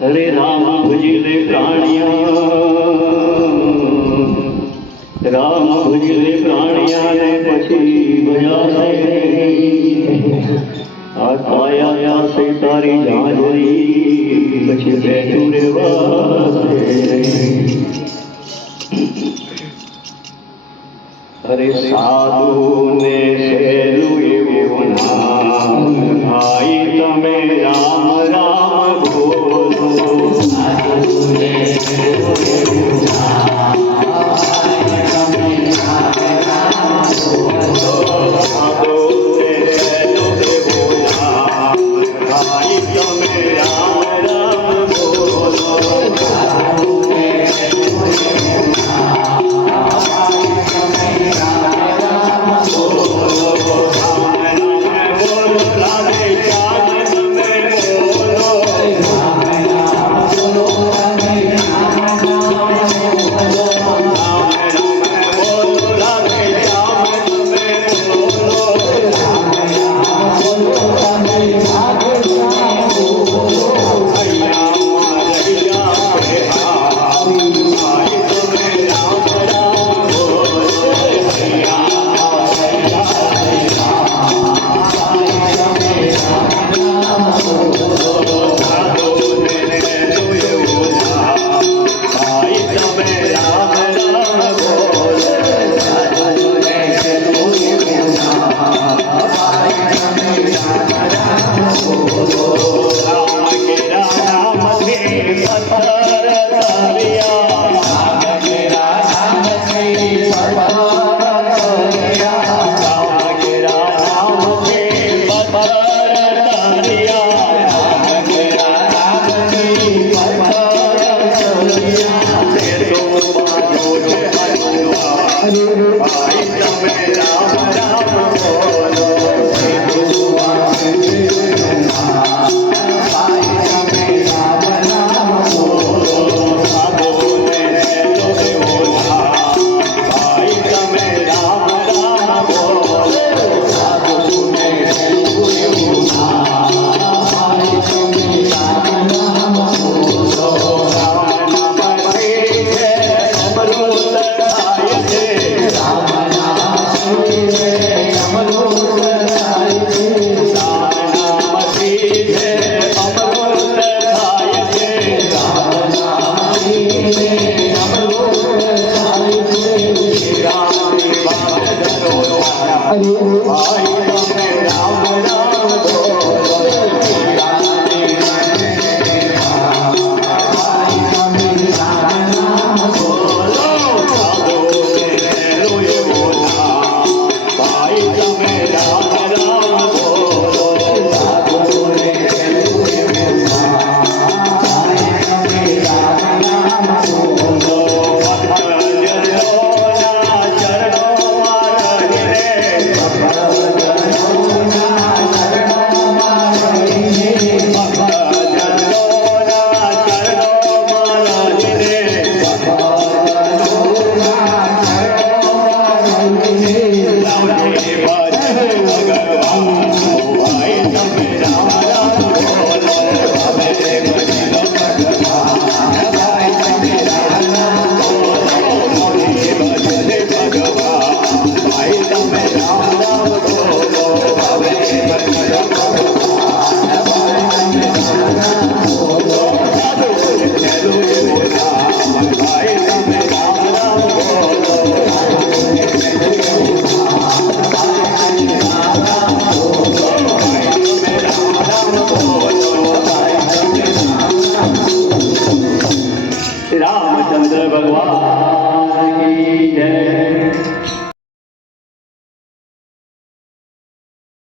हरे राम भुजिले प्राणिया, राम भुजिले प्राणिया ने पछी भया से आया से तारी जाजरी पछी बैठू रे वासे। हरे साधु ने सेलू एवं नाम भाई तमे राम राम बोलो। साधु ने सेलू एवं नाम भाई तमे राम राम बोलो। साधु ने सेलू एवं नाम भाई तमे राम राम बोलो। साधु ने सेलू एवं नाम रामचंद्र भगवान